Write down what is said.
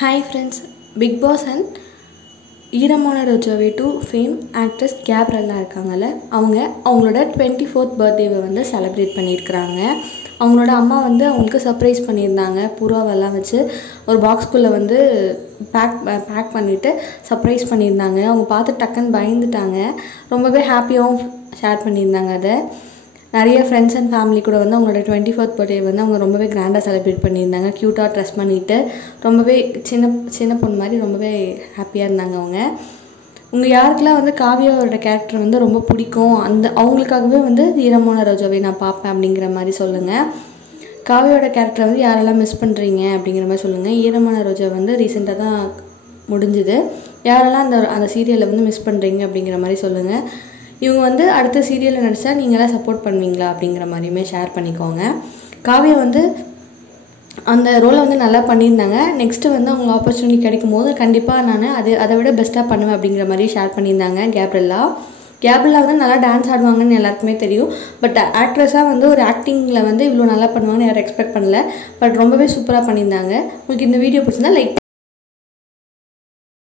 Hi friends, Big Boss and ஈரமான Rojave 2 fame actress கேப்ரல்லா இருக்காங்கல்ல அவங்களோட 24th பர்த்டேவை வந்து செலிப்ரேட் பண்ணியிருக்கிறாங்க. அவங்களோட அம்மா வந்து அவங்களுக்கு சர்ப்ரைஸ் பண்ணியிருந்தாங்க. புறாவெல்லாம் வச்சு ஒரு பாக்ஸ்குள்ளே வந்து பேக் பண்ணிவிட்டு சர்ப்ரைஸ் பண்ணியிருந்தாங்க. அவங்க பார்த்து டக்குன்னு பயந்துட்டாங்க. ரொம்பவே ஹாப்பியாகவும் ஷேர் பண்ணியிருந்தாங்க. அதை நிறைய ஃப்ரெண்ட்ஸ் அண்ட் ஃபேமிலி கூட வந்து அவங்களோட 24th பர்த்டே வந்து அவங்க ரொம்பவே கிராண்டாக செலிப்ரேட் பண்ணியிருந்தாங்க. க்யூட்டாக ட்ரெஸ் பண்ணிவிட்டு ரொம்பவே சின்ன பொண்ணு மாதிரி ரொம்பவே ஹாப்பியாக இருந்தாங்க. உங்கள் யாருக்கெல்லாம் வந்து காவியாவோட கேரக்டர் வந்து ரொம்ப பிடிக்கும், அவங்களுக்காகவே வந்து ஈரமான ரோஜாவை நான் பார்ப்பேன் அப்படிங்கிற மாதிரி சொல்லுங்கள். காவியோட கேரக்டரை வந்து யாரெல்லாம் மிஸ் பண்ணுறீங்க அப்படிங்கிற மாதிரி சொல்லுங்கள். ஈரமான ரோஜா வந்து ரீசெண்டாக தான் முடிஞ்சுது. யாரெல்லாம் அந்த சீரியலை வந்து மிஸ் பண்ணுறீங்க அப்படிங்கிற மாதிரி சொல்லுங்கள். இவங்க வந்து அடுத்த சீரியலில் நடித்தா நீங்களாம் சப்போர்ட் பண்ணுவீங்களா அப்படிங்கிற மாதிரியுமே ஷேர் பண்ணிக்கோங்க. காவியா வந்து அந்த ரோலை வந்து நல்லா பண்ணியிருந்தாங்க. நெக்ஸ்ட்டு வந்து அவங்க ஆப்பர்ச்சுனிட்டி கிடைக்கும் போது கண்டிப்பாக நான் அதை விட பெஸ்ட்டாக பண்ணுவேன் அப்படிங்கிற மாதிரி ஷேர் பண்ணியிருந்தாங்க. கேப்ரில்லா வந்து நல்லா டான்ஸ் ஆடுவாங்கன்னு எல்லாருக்குமே தெரியும். பட் ஆக்ட்ரஸாக வந்து ஒரு ஆக்டிங்கில் வந்து இவ்வளோ நல்லா பண்ணுவாங்கன்னு யாரும் எக்ஸ்பெக்ட் பண்ணல. பட் ரொம்பவே சூப்பராக பண்ணியிருந்தாங்க. உங்களுக்கு இந்த வீடியோ பிடிச்சிருந்தா லைக்